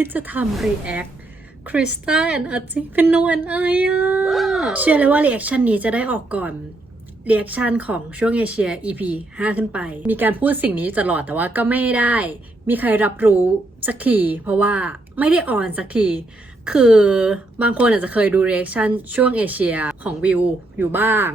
ที่จะทำ react คริสตาแอนอาจิเป็นโนแอนไออะเชื่อเลยว่า reaction นี้จะได้ออกก่อน reaction ของช่วงเอเชีย EP 5 ขึ้นไป มีการพูดสิ่งนี้ตลอดแต่ว่าก็ไม่ได้ มีใครรับรู้สักที เพราะว่าไม่ได้ออนสักที คือบางคนอาจจะเคยดู reaction ช่วงเอเชียของวิวอยู่บ้าง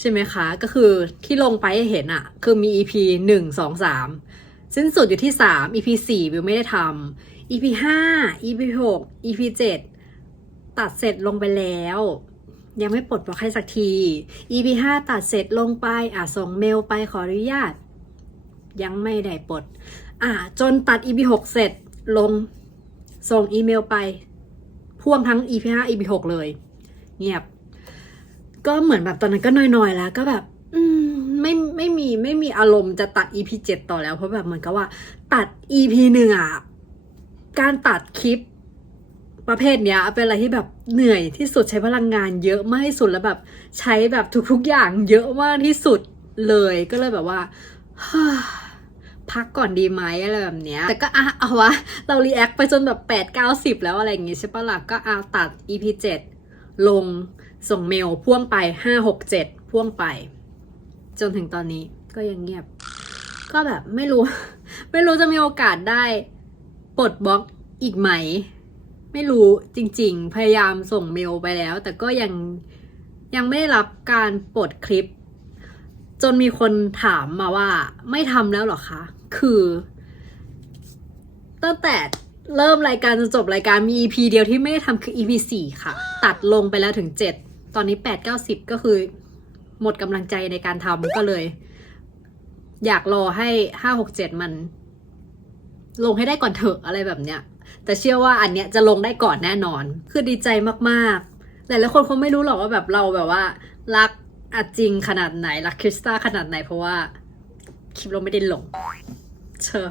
ใช่ไหมคะ ก็คือที่ลงไปหเห็นอะคือมี EP 1 2 3 สิ้นสุดอยู่ที่ 3 EP 4 วิวไม่ได้ทำ EP 5 EP 6 EP 7ตัดเสร็จลงไปแล้ว ยังไม่ปลดบล็อกให้สักที EP 5ตัดเสร็จลงไป อะส่งเมลไปขออนุญาต ยังไม่ได้ปลด อะจนตัด EP 6เสร็จลง ส่งอีเมลไป พ่วงทั้ง EP 5 EP 6เลย เงียบ ก็เหมือนแบบตอนนั้นก็น้อยๆแล้วก็แบบ อืมไม่ไม่มีไม่มีอารมณ์จะตัด EP 7 ต่อแล้วเพราะแบบเหมือนกับว่า ตัด EP หนึ่งอะ การตัดคลิปประเภทเนี้ยเป็นอะไรที่แบบเหนื่อยที่สุดใช้พลังงานเยอะมากที่สุดแล้วแบบใช้แบบทุกๆอย่างเยอะมากที่สุดเลยก็เลยแบบว่าพักก่อนดีไหมอะไรแบบเนี้ย แต่ก็อะเอาวะ เรารีแอคไปจนแบบ8 9 0แล้วอะไรอย่างงี้ใช่ปะล่ะก็เอาตัด EP 7ลงส่งเมลพ่วงไป5 6 7พ่วงไป จนถึงตอนนี้ก็ยังเงียบ ก็แบบไม่รู้ ไม่รู้จะมีโอกาสได้ ปลดบล็อกอีกไหม ไม่รู้จริงๆ พยายามส่งเมลไปแล้ว แต่ก็ยังยังไม่ได้รับการปลดคลิป จนมีคนถามมาว่าไม่ทำแล้วหรอคะ คือ ตั้งแต่เริ่มรายการจนจบรายการมี EP เดียวที่ไม่ได้ทำคือ EP 4ค่ะ ตัดลงไปแล้วถึง7ตอนนี้8 9 10ก็คือ หมดกำลังใจในการทำก็เลย อยากรอให้5 6 7มัน ลงให้ได้ก่อนเถอะอะไรแบบเนี้ย แต่เชื่อว่าอันเนี้ยจะลงได้ก่อนแน่นอน คือดีใจมากๆ หลายๆคนคงไม่รู้หรอกว่าแบบเราแบบว่า รักอาจริงขนาดไหน รักคริสตาขนาดไหนเพราะว่าคลิปเราไม่ได้ลง เชอ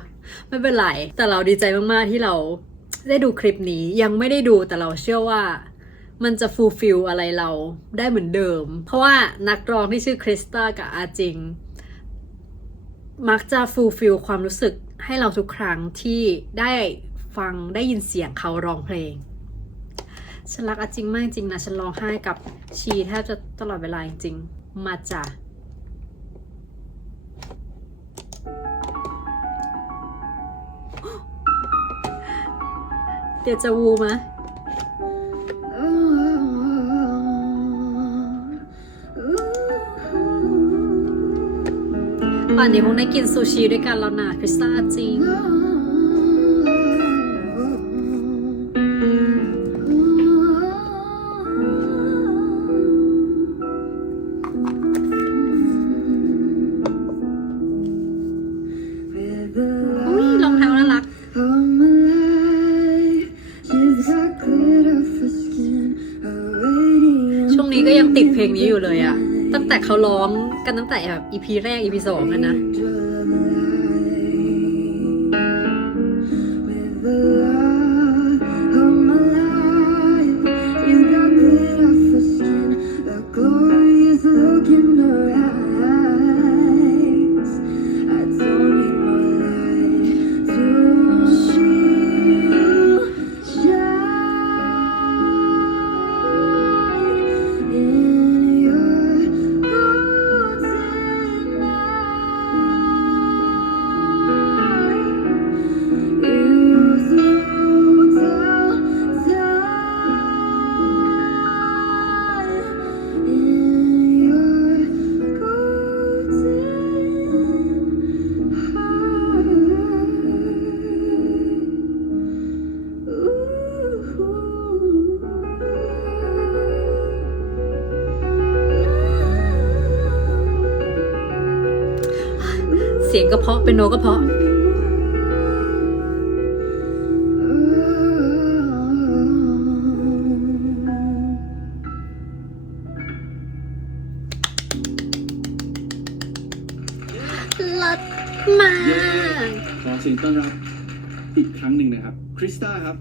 ไม่เป็นไร แต่เราดีใจมากๆที่เราได้ดูคลิปนี้ยังไม่ได้ดูแต่เราเชื่อว่ามันจะฟูลฟิลอะไรเราได้เหมือนเดิม เพราะว่านักร้องที่ชื่อคริสตากับอาจิง มักจะฟูลฟิลความรู้สึก ให้เราทุกครั้งที่ได้ฟังได้ยินเสียงเขาร้องเพลงฉันรักอาจิงมากจริงนะฉันร้องไห้กับชีแทบจะตลอดเวลาจริงๆมาจ้ะเดี๋ยวจะวูมะ ป่านนี้คงได้กินซูชิด้วยกันแล้วนะคริสตาจริง อุ้ยรองเท้าน่ารัก ช่วงนี้ก็ยังติดเพลงนี้อยู่เลยอะตั้งแต่เขาร้อง กันตั้งแต่แบบอีพีแรกอีพีสองกันนะ ราะเป็นโนก็เพราะลัดมาก ขอเสียงต้อนรับอีกครั้งหนึ่งนะครับ คริสตาครับ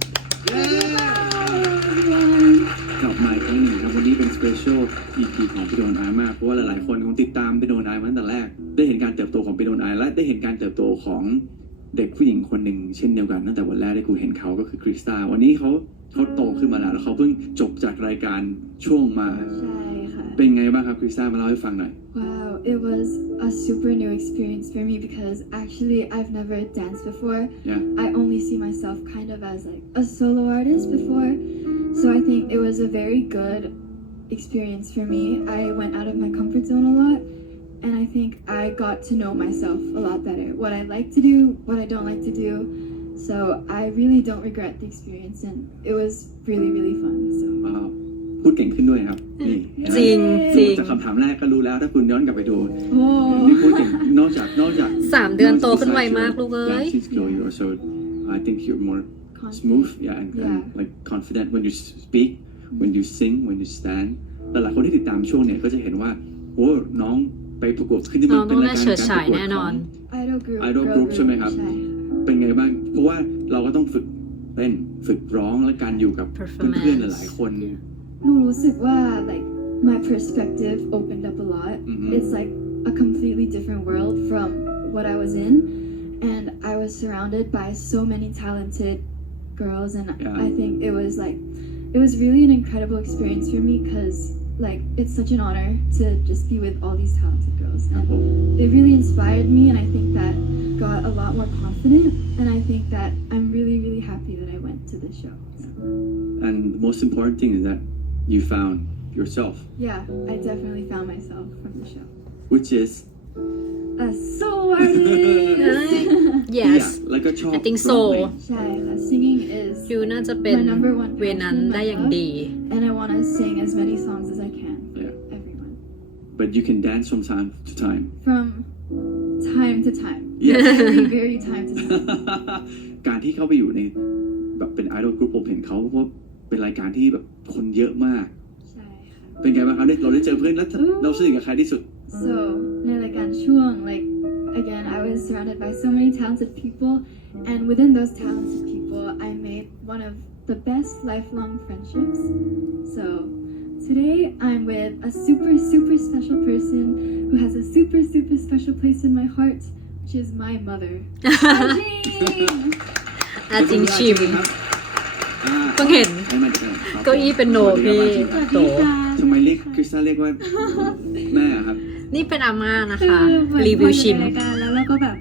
กลับมาอีก เป็นสเปเชียล EP ของพี่โดนไอายมาก เพราะว่าหลายๆคนคงติดตามพี่โดนไอายมาตั้งแต่แรก ได้เห็นการเติบโตของพี่โดนไอายและได้เห็นการเติบโตของเด็กผู้หญิงคนหนึ่งเช่นเดียวกันตั้งแต่วันแรกที่กูเห็นเขาก็คือคริสตาวันนี้เขาเขาโตขึ้นมาแล้วแล้วเขาเพิ่งจบจากรายการช่วงมา ใช่ค่ะ เป็นไงบ้างครับคริสตามาเล่าให้ฟังหน่อย Wow, it was a super new experience for me because actually I've never danced before. Yeah. I only see myself kind of as like a solo artist before. So I think it was a very good experience for me. I went out of my comfort zone a lot and I think I got to know myself a lot better. What I like to do, what I don't like to do. So I really don't regret the experience and it was really really fun. So ว้าวพูดเก่งขึ้นด้วยครับนี่เห็นไหม จริงจ ดู ริง จากคำถามแรกก็รู้แล้วถ้าคุณย้อนกลับไปดู Oh. นี่พูดเก่งนอกจากนอกจาก สามเดือนโตขึ้นไวมากลูกเอ้ย dancing skill you also I think you're more Confident. smooth yeah and, and Yeah. like confident when you speak when you sing when you stand แต่หลายคนที่ติดตามช่วงเนี่ยก็จะเห็นว่าโอ้น้องไปประกวดขึ้นที่ น้ มั อน ง เป็ ต้ น อง ราย ได้ การ เฉิด การ ฉาย ประกวด แน่ ข น อ อง น Idol group. Idol girl group ใช่ไหมครับ ใช่ค่ะ เป็นไงบ้าง เพราะว่าเราก็ต้องฝึกเต้นฝึกร้องและการอยู่กับ Performance เพื่อนๆหลายๆคน หนูรู้สึกว่า like my perspective opened up a lot. Mhm. It's like a completely different world from what I was in, and I was surrounded by so many talented girls, and Yeah. I think it was like it was really an incredible experience for me because like it's such an honor to just be with all these talented girls. And it really inspired me and i think that got a lot more confident and i think that i'm really really happy that i went to this show. And the most important thing is that you found yourself. Yeah i definitely found myself from the show. Which is? A solo artist. yes แล้วก็ชอบ I think so ร้องเพลงใช่ค่ะ singing is ฟิวน่าจะเป็น my number one เวนั้น passion, ได้ my อย่าง love, ดี and I want to sing as many songs as I can for Yeah. everyone. but you can dance from time to time From time to time. Yes. Very, very time to time. การที่เข้าไปอยู่ในแบบเป็นไอดอลกรุ๊ปผมเห็นเขาเพราะว่าเป็นรายการที่แบบคนเยอะมาก ใช่ค่ะเป็นไงบ้างครับได้เราได้เจอเพื่อนแล้วเราสนิทกับใครที่สุด So ในรายการช่วง like again I was surrounded by so many talented people and within those talented people I made one of the best lifelong friendships so today I'm with a super super special person who has a super super special place in my heart which is my mother Arjun! อาจริงชิม อ่า เพิ่งเห็น ให้มาจากไหนครับ เก้าอี้เป็นโน สวัสดี พี่ ครับ โต ทำไมเรียกคริสตัลเรียกว่าแม่อะครับ นี่เป็นอาม่านะคือคะเหมือนรีวิวชิมพออยู่ในรายการแล้วเราก็แบบ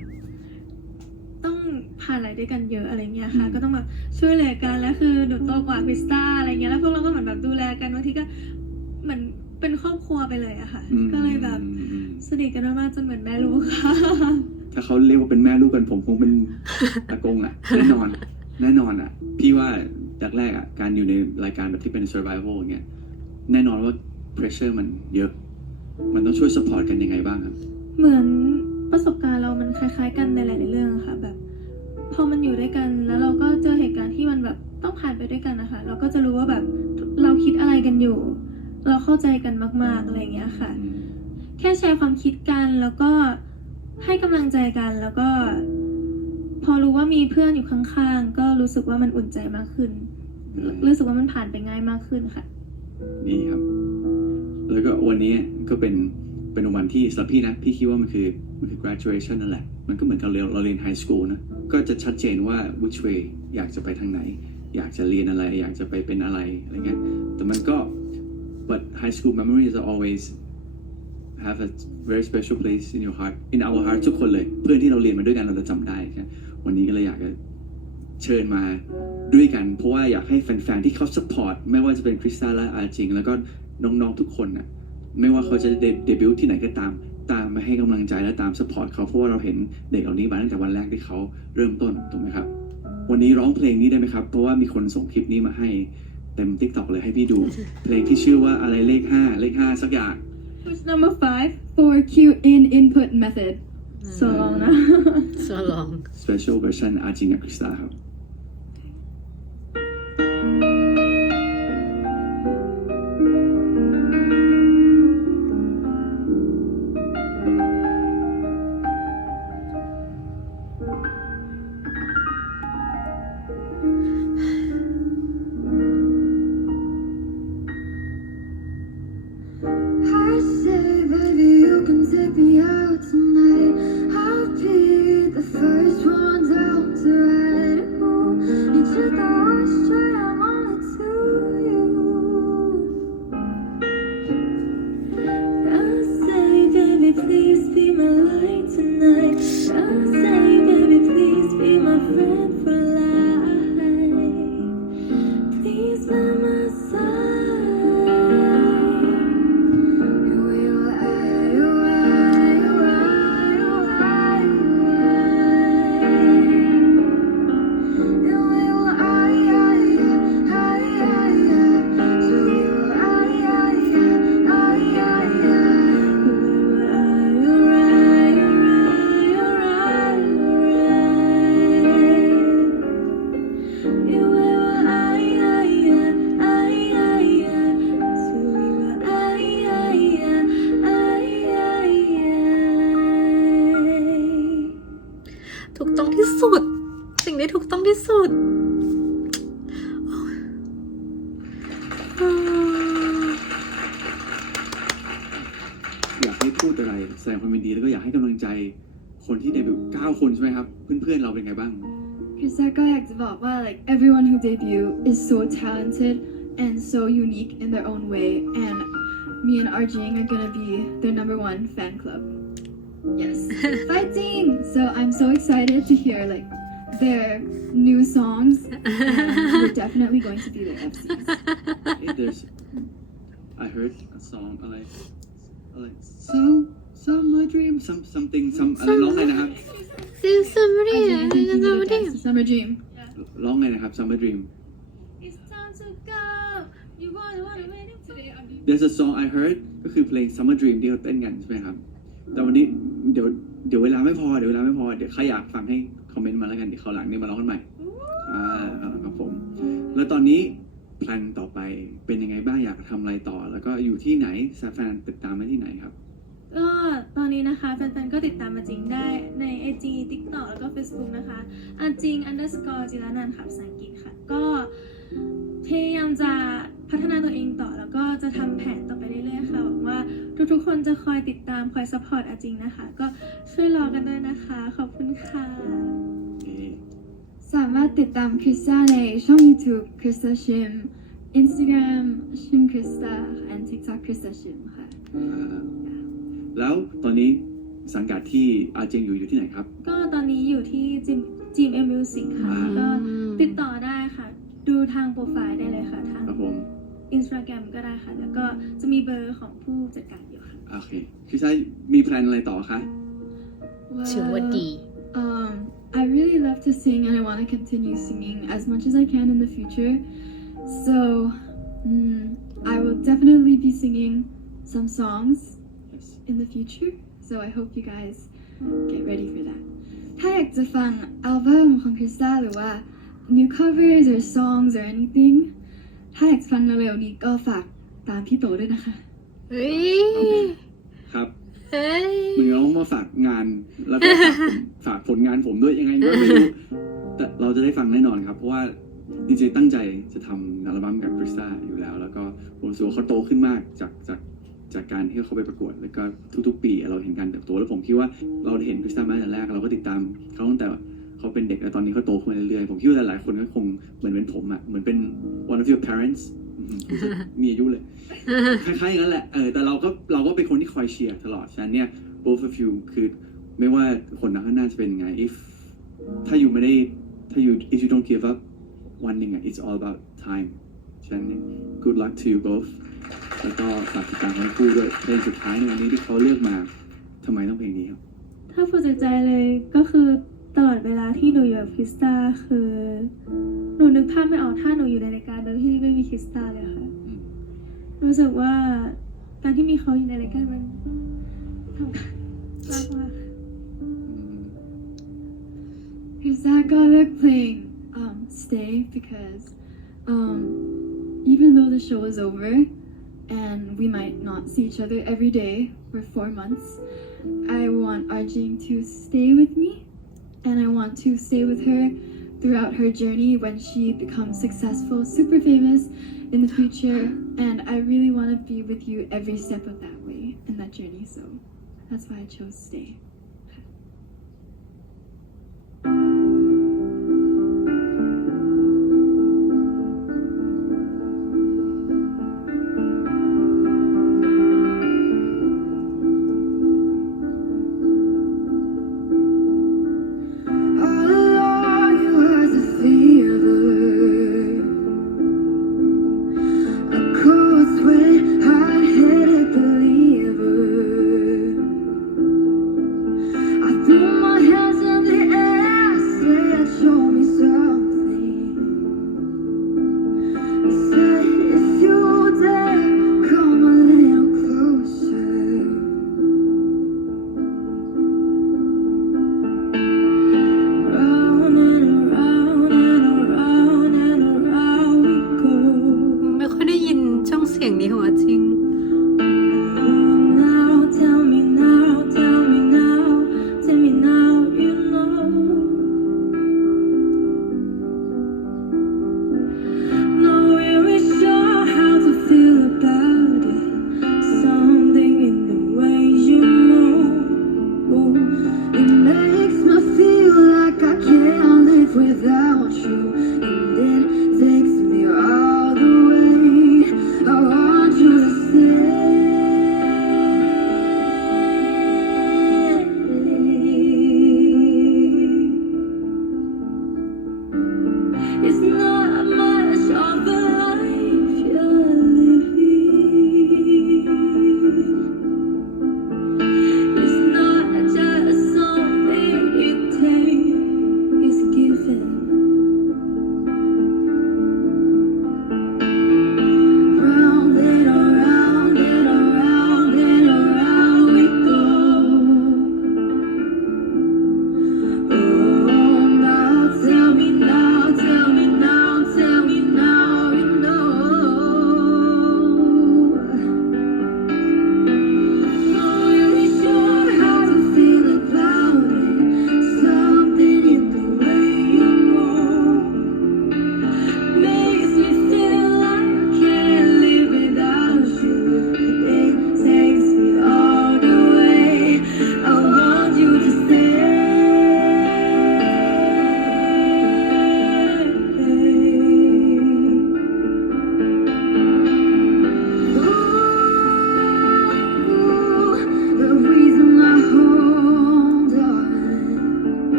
ต้องผ่านอะไรด้วยกันเยอะอะไรเงี้ยค่ะ อืม ก็ต้องแบบช่วยเหลือกันแล้วคือหนูโตกว่าคริสตาอะไรเงี้ยแล้วพวกเราก็เหมือนแบบดูแลกันบางทีก็เหมือนเป็นครอบครัวไปเลยอะค่ะ อืมก็เลยแบบอืมอืมสนิทกันมากๆจนเหมือนแม่ลูกค่ะ ถ้าเขาเรียกว่าเป็นแม่ลูกกันผมคงเป็น ตะกงอะแน่นอน แน่นอนอะ พี่ว่าจากแรกอะการอยู่ในรายการแบบที่เป็น survival อย่างเงี้ยแน่นอนว่า pressure มันเยอะ มันต้องช่วย support กันยังไงบ้างครับ เหมือนประสบการณ์เรามันคล้ายๆ กันในหลายๆเรื่องอะค่ะ แบบ พอมันอยู่ด้วยกันแล้วเราก็เจอเหตุการณ์ที่มันแบบต้องผ่านไปด้วยกันนะคะ เราก็จะรู้ว่าแบบเราคิดอะไรกันอยู่ เราเข้าใจกันมาก ๆอะไรอย่างเงี้ยค่ะ แค่แชร์ความคิดกันแล้วก็ให้กำลังใจกันแล้วก็ พอรู้ว่ามีเพื่อนอยู่ข้างๆ ก็รู้สึกว่ามันอุ่นใจมากขึ้น รู้สึกว่ามันผ่านไปง่ายมากขึ้นค่ะ นี่ครับ แล้วก็วันนี้ก็เป็นเป็นวันที่สำหรับพี่นะ พี่คิดว่ามันคือมันคือ graduation นั่นแหละ มันก็เหมือนกับเราเราเรียน high school นะ ก็จะชัดเจนว่า which way อยากจะไปทางไหน อยากจะเรียนอะไร อยากจะไปเป็นอะไรอะไรเงี้ย แต่มันก็ but high school memories are always have a very special place in your heart in our heart ทุกคนเลย เพื่อนที่เราเรียนมาด้วยกันเราจะจำได้ใช่วันนี้ก็เลยอยากจะเชิญมาด้วยกัน เพราะว่าอยากให้แฟนๆ ที่เขา support ไม่ว่าจะเป็นคริสตัลและอาจริง แล้วก็ น้องๆทุกคนน่ะไม่ว่าเขาจะเดเดบิวต์ที่ไหนก็ตาม ตามมาให้กำลังใจและตาม support เขาเพราะว่าเราเห็นเด็กเหล่านี้มาตั้งแต่วันแรกที่เขาเริ่มต้นถูกไหมครับ วันนี้ร้องเพลงนี้ได้ไหมครับ เพราะว่ามีคนส่งคลิปนี้มาให้เต็ม TikTok เลยให้พี่ดู เพลงที่ชื่อว่าอะไรเลขห้าเลขห้าสักอย่าง Who's number five for Q in input method โซลองนะ so long special version อาจิงกับคริสตาครับ คนที่เดบิวต์9คนใช่ไหมครับ เพื่อนๆเราเป็นไงบ้าง Krista ก็อยากจะบอกว่า like everyone who debut is so talented and so unique in their own way and me and Arjing are gonna be their number one fan club. Yes, fighting! So I'm so excited to hear like their new songs. And we're definitely going to be their MCs. Hey, there's I heard a song อะไรอะไร some summer dream some something some อะไรร้องไงนะครับซิลซัมเรีย Arjing, I think ซิ you ลซัม need to เรีย dance to Summer Dream. ร้องไงนะครับ summer dream It's time to go you wanna wanna wait today There's a song I heard ก็คือเพลง Summer Dream ที่เขาเต้นกันใช่ไหมครับ แต่วันนี้เดี๋ยวเดี๋ยวเวลาไม่พอเดี๋ยวเวลาไม่พอเดี๋ยวใครอยากฟังให้คอมเมนต์มาแล้วกันเดี๋ยวเขาวหลังนี่มาร้องกันใหม่ อ่าครับผม แล้วตอนนี้แพลนต่อไปเป็นยังไงบ้างอยากทำอะไรต่อ แล้วก็อยู่ที่ไหนแฟนๆติดตามได้ที่ไหนครับ ก็ตอนนี้นะคะแฟนๆก็ติดตามมาจริงได้ใน IG TikTok แล้วก็ Facebook นะคะอาจริง underscore จิรนันท์ค่ะภาษาอังกฤษค่ะ ก็พยายามจะพัฒนาตัวเองต่อแล้วก็จะทำแผนต่อไปเรื่อยๆค่ะหวังว่าทุกๆคนจะคอยติดตามคอย support อาจริงนะคะ ก็ช่วยรอกันด้วยนะคะ ขอบคุณค่ะ สามารถติดตามคริสตาในช่อง YouTube คริสตาชิม Instagram ชิมคริสตา and TikTok คริสตาชิมค่ะ อ่า แล้วตอนนี้สังกัดที่อาเจงอยู่อยู่ที่ไหนครับ ก็ตอนนี้อยู่ที่จิมจิมเอ็มมิวสิกค่ะ อ่า ก็ติดต่อได้ค่ะ ดูทางโปรไฟล์ได้เลยค่ะ ทางครับผมอินสตาแกรมก็ได้ค่ะ แล้วก็จะมีเบอร์ของผู้จัดการอยู่ค่ะโอเคพี่ชายมีแพลนอะไรต่อคะ ถือว่าดี Um, I really love to sing and I want to continue singing as much as I can in the future. So, mm, I will definitely be singing some songs yes in the future. So I hope you guys get ready for that. ถ้าอยากจะฟังอัลบั้มของคริสตาหรือว่า new covers or songs or anything ถ้าอยากจะฟังเร็วๆนี้ก็ฝากตามพี่โตด้วยนะคะ เฮ้ยครับเฮ้ยมึงเอามาฝากงาน แล้วก็ฝากผมฝากผลงานผมด้วยยังไงก็ไม่รู้แต่เราจะได้ฟังแน่นอนครับ เพราะว่าดีเจตั้งใจจะทำอัลบั้มกับคริสตาอยู่แล้ว แล้วก็ผมรู้สึกว่าเขาโตขึ้นมากจากจาก จากการที่เขาไปประกวด แล้วก็ทุกๆ ปีเราเห็นการเติบโตแล้วผมคิดว่าเราเห็นคริสตามาตั้งแต่แรกเราก็ติดตามเขาตั้งแต่เขาเป็นเด็กแล้วตอนนี้เขาโตขึ้นเรื่อยๆผมคิดว่าหลายๆคนก็คงเหมือนเป็นผมอะเหมือนเป็น one of your parents มีอายุเลยคล้ายๆอย่างนั้นแหละเออแต่เราก็เราก็เป็นคนที่คอยเชียร์ตลอดฉะนั้นเนี่ย both of you คือไม่ว่าคนข้างหน้าจะเป็นยังไง if ถ้าอยู่ไม่ได้ถ้าอยู่ if you don't give up วันหนึ่งอะ it's all about time ฉะนั้น good luck to you both แล้วก็ฝากติดตามทั้งคู่ด้วยเพลงสุดท้ายในวันนี้ที่เขาเลือกมาทำไมต้องเพลงนี้ครับถ้าพูดจากใจเลยก็คือตลอดเวลาที่หนูอยู่กับคริสตาคือหนูนึกภาพไม่ออกถ้าหนูอยู่ในรายการโดยที่ไม่มีคริสตาเลยค่ะอืมรู้สึกว่าการที่มีเขาอยู่ในรายการมันทำมากมากอืม Is that Garlic playing um, Stay because um, even though the show is over and we might not see each other every day for four months, I want Arjing to stay with me and I want to stay with her throughout her journey when she becomes successful, super famous in the future. And I really want to be with you every step of that way in that journey. So that's why I chose Stay.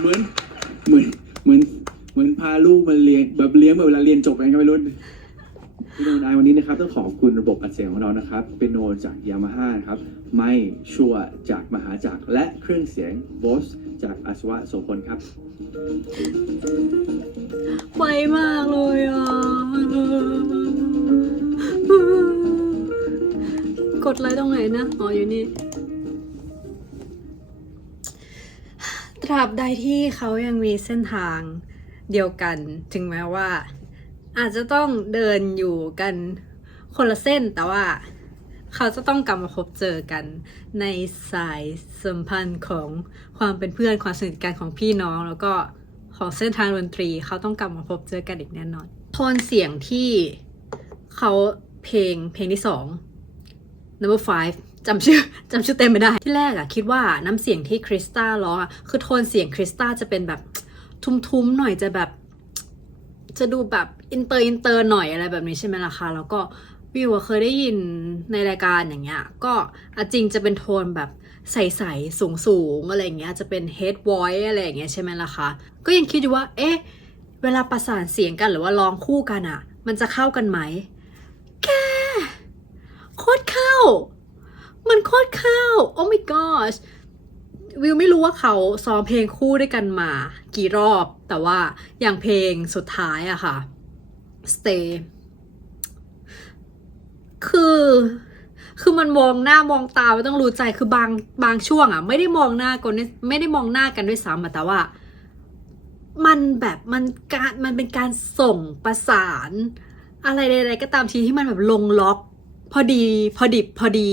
เหมือนเหมือนเหมือนเหมือนพาลูกมาเรียนแบบเลี้ยงแบบเวลาเรียนจบกันก็ไม่รู้พี่โนนายวันนี้นะครับต้องขอบคุณระบบอัดเสียงของเรานะครับ เป็นโนจากยามาฮ่านะครับไม่ชัวจากมหาจักรและเครื่องเสียงโบสจากอัศวะโสพลครับไวมากเลยอะ กดไลค์ตรงไหนนะ อ๋ออยู่นี่ ตราบใดที่เขายังมีเส้นทางเดียวกัน ถึงแม้ว่า อาจจะต้องเดินอยู่กันคนละเส้นแต่ว่าเขาจะต้องกลับมาพบเจอกันในสายสัมพันธ์ของความเป็นเพื่อนความสนิทกันของพี่น้อง แล้วก็ของเส้นทางดนตรี เขาต้องกลับมาพบเจอกันอีกแน่นอนโทนเสียงที่เขาเพลงเพลงที่สอง number five จำชื่อจำชื่อเต็มไม่ได้ ที่แรกอะคิดว่าน้ำเสียงที่คริสตาร้องอะคือโทนเสียงคริสตาจะเป็นแบบทุ้มๆหน่อยจะแบบ จะดูแบบอินเตอร์อินเตอร์หน่อยอะไรแบบนี้ใช่ไหมล่ะคะแล้วก็วิวเคยได้ยินในรายการอย่างเงี้ย ก็อจริงจะเป็นโทนแบบใสๆสูงๆอะไรอย่างเงี้ย จะเป็น head voice อะไรอย่างเงี้ยใช่ไหมล่ะคะ ก็ยังคิดอยู่ว่า เอ๊ะ เวลาประสานเสียงกันหรือว่าร้องคู่กันอะมันจะเข้ากันไหม แก โคตรเข้า มันโคตรเข้า โอ้ my gosh วิวไม่รู้ว่าเขาซ้อมเพลงคู่ด้วยกันมา กี่รอบ แต่ว่าอย่างเพลงสุดท้ายอะค่ะ stay คือคือมันมองหน้ามองตาไม่ต้องรู้ใจคือบางบางช่วงอะไม่ได้มองหน้ากันไม่ได้มองหน้ากันด้วยซ้ำแต่ว่า มันแบบมันการมันเป็นการส่งประสาน อะไรใดๆก็ตามทีที่มันแบบลงล็อก พอดีพอดิบพอดี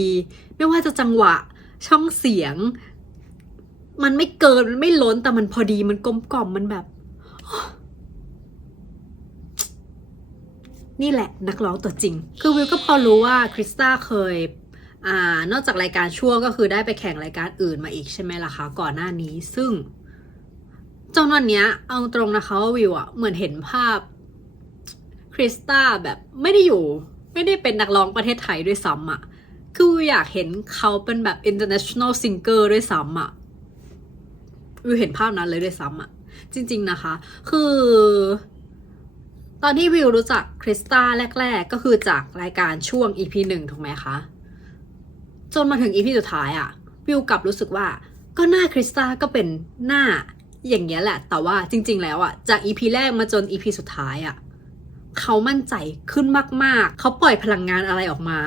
ไม่ว่าจะจังหวะช่องเสียง มันไม่เกินไม่ล้นแต่มันพอดีมันกลมกล่อมมันแบบ นี่แหละนักร้องตัวจริง คือวิวก็พอรู้ว่าคริสตาเคยอ่านอกจากรายการชั่วก็คือได้ไปแข่งรายการอื่นมาอีกใช่ไหมล่ะคะก่อนหน้านี้ซึ่งจนวันเนี้ยเอาตรงนะคะว่าวิวอะเหมือนเห็นภาพคริสตาแบบไม่ได้อยู่ ไม่ได้เป็นนักร้องประเทศไทยด้วยซ้ำอะคือวิวอยากเห็นเขาเป็นแบบ international singer ด้วยซ้ำอะวิวเห็นภาพนั้นเลยด้วยซ้ำอะจริง ๆนะคะ คือ ตอนที่วิวรู้จักคริสตาแรก ๆ ก็คือจากรายการช่วง EP หนึ่งถูกไหมคะ จนมาถึง EP สุดท้ายอะวิวกลับรู้สึกว่าก็หน้าคริสตาก็เป็นหน้าอย่างเงี้ยแหละ แต่ว่าจริง ๆ แล้วอะจาก EP แรกมาจน EP สุดท้ายอะ เขามั่นใจขึ้นมาก ๆ เขาปล่อยพลังงานอะไรออกมา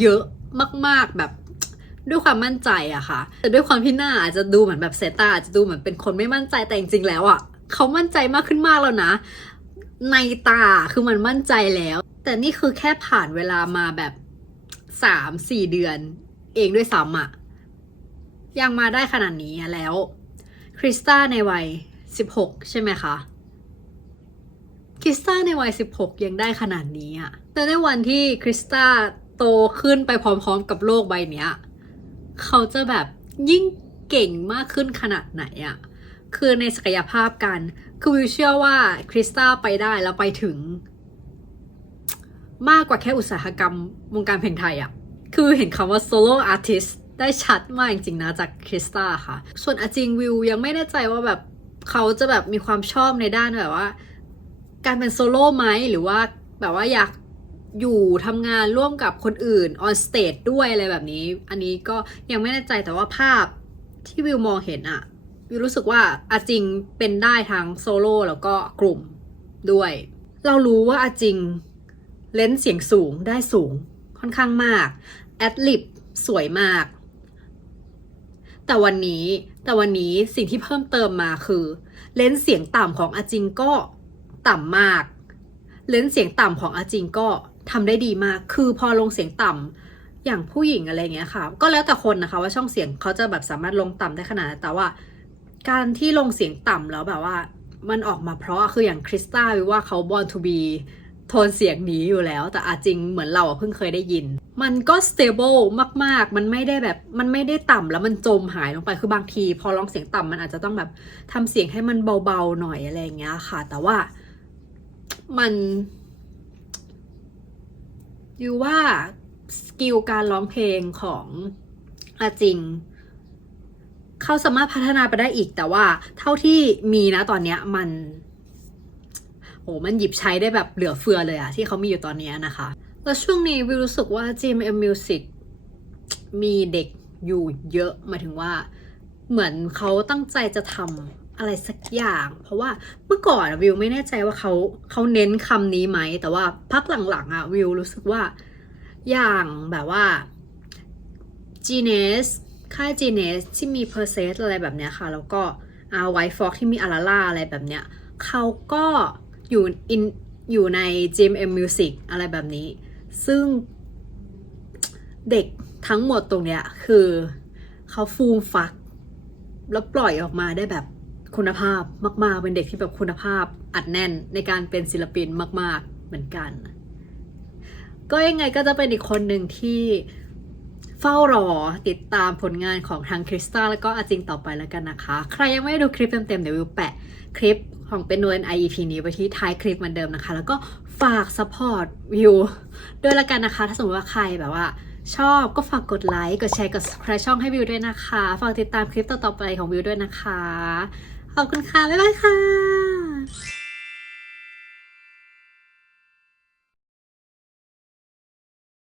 เยอะมาก ๆ แบบด้วยความมั่นใจอะค่ะ แต่ด้วยความที่หน้าอาจจะดูเหมือนแบบเซตาอาจจะดูเหมือนเป็นคนไม่มั่นใจแต่จริงๆแล้วอะเขามั่นใจมากขึ้นมากแล้วนะ ในตาคือมันมั่นใจแล้ว แต่นี่คือแค่ผ่านเวลามาแบบสามสี่เดือน เองด้วยซ้ำอะยังมาได้ขนาดนี้แล้วคริสตาในวัย16ใช่ไหมคะ คริสต้าในวัย 16 ยังได้ขนาดนี้อะแต่ในวันที่คริสต้าโตขึ้นไปพร้อมๆกับโลกใบเนี้ย เขาจะแบบยิ่งเก่งมากขึ้นขนาดไหนอะคือในศักยภาพกัน คือวิวเชื่อว่าคริสต้าไปได้แล้วไปถึง มากกว่าแค่อุตสาหกรรมวงการเพลงไทยอะคือเห็นคำว่า solo artist ได้ชัดมากจริงๆนะจากคริสต้าค่ะ ส่วนอาจิงวิวยังไม่แน่ใจว่าแบบเขาจะแบบมีความชอบในด้านแบบว่า การเป็นโซโล่ไหมหรือว่าแบบว่าอยากอยู่ทำงานร่วมกับคนอื่น on stage ด้วยอะไรแบบนี้ อันนี้ก็ยังไม่แน่ใจแต่ว่าภาพที่วิวมองเห็นอะวิวรู้สึกว่าอาจิงเป็นได้ทั้งโซโล่แล้วก็กลุ่มด้วย เรารู้ว่าอาจิงเลนส์เสียงสูงได้สูงค่อนข้างมากแอดลิบสวยมาก แต่วันนี้แต่วันนี้สิ่งที่เพิ่มเติมมาคือ เลนส์เสียงต่ำของอาจิงก็ ต่ำมากเลนเสียงต่ำของอาจิงก็ทำได้ดีมาก คือพอลงเสียงต่ำอย่างผู้หญิงอะไรเงี้ยค่ะ ก็แล้วแต่คนนะคะว่าช่องเสียงเขาจะแบบสามารถลงต่ำได้ขนาดไหนแต่ว่า การที่ลงเสียงต่ำแล้วแบบว่า มันออกมาเพราะคืออย่างคริสต้าวิว่าเขา born to be โทนเสียงนี้อยู่แล้ว แต่อาจริงเหมือนเราเพิ่งเคยได้ยิน มันก็ stable มากๆ มันไม่ได้แบบมันไม่ได้ต่ำแล้วมันจมหายลงไปคือบางที พอร้องเสียงต่ำมันอาจจะต้องแบบทำเสียงให้มันเบาๆหน่อยอะไรอย่างเงี้ยค่ะ แต่ว่า มันยูว่าสกิลการร้องเพลงของอาจิง เขาสามารถพัฒนาไปได้อีก แต่ว่าเท่าที่มีนะตอนเนี้ยมันโอ้มันหยิบใช้ได้แบบเหลือเฟือเลยอะที่เขามีอยู่ตอนนี้นะคะ แล้วช่วงนี้วิวรู้สึกว่า GMM Music มีเด็กอยู่เยอะหมายถึงว่า เหมือนเขาตั้งใจจะทำ อะไรสักอย่าง เพราะว่าเมื่อก่อนวิวไม่แน่ใจว่าเขาเขาเน้นคำนี้ไหม แต่ว่าพักหลังๆอะวิวรู้สึกว่าอย่างแบบว่า g n e s ค่าย g n e s ที่มี p e r s e s อะไรแบบเนี้ยค่ะ แล้วก็อาไวฟอกที่มีอาราล่าอะไรแบบเนี้ยเขาก็อยู่ in อยู่ใน GMM Music อะไรแบบนี้ ซึ่งเด็กทั้งหมดตรงเนี้ยคือเขาฟูมฟัก แล้วปล่อยออกมาได้แบบ คุณภาพมาก ๆ เป็นเด็กที่แบบคุณภาพอัดแน่นในการเป็นศิลปินมาก ๆ เหมือนกัน ก็ยังไงก็จะเป็นอีกคนหนึ่งที่เฝ้ารอติดตามผลงานของทางคริสตัลแล้วก็อาจิงต่อไปแล้วกันนะคะ ใครยังไม่ได้ดูคลิปเต็มๆ เดี๋ยววิวแปะคลิปของเป็นโนน IEP นี้ไว้ที่ท้ายคลิปเหมือนเดิมนะคะ แล้วก็ฝากสปอร์ตวิวด้วยละกันนะคะ ถ้าสมมติว่าใครแบบว่าชอบก็ฝากกดไลค์ กดแชร์ กด subscribe ช่องให้วิวด้วยนะคะ ฝากติดตามคลิปต่อๆไปของวิวด้วยนะคะ ขอบคุณค่ะ บ๊ายบายค่ะ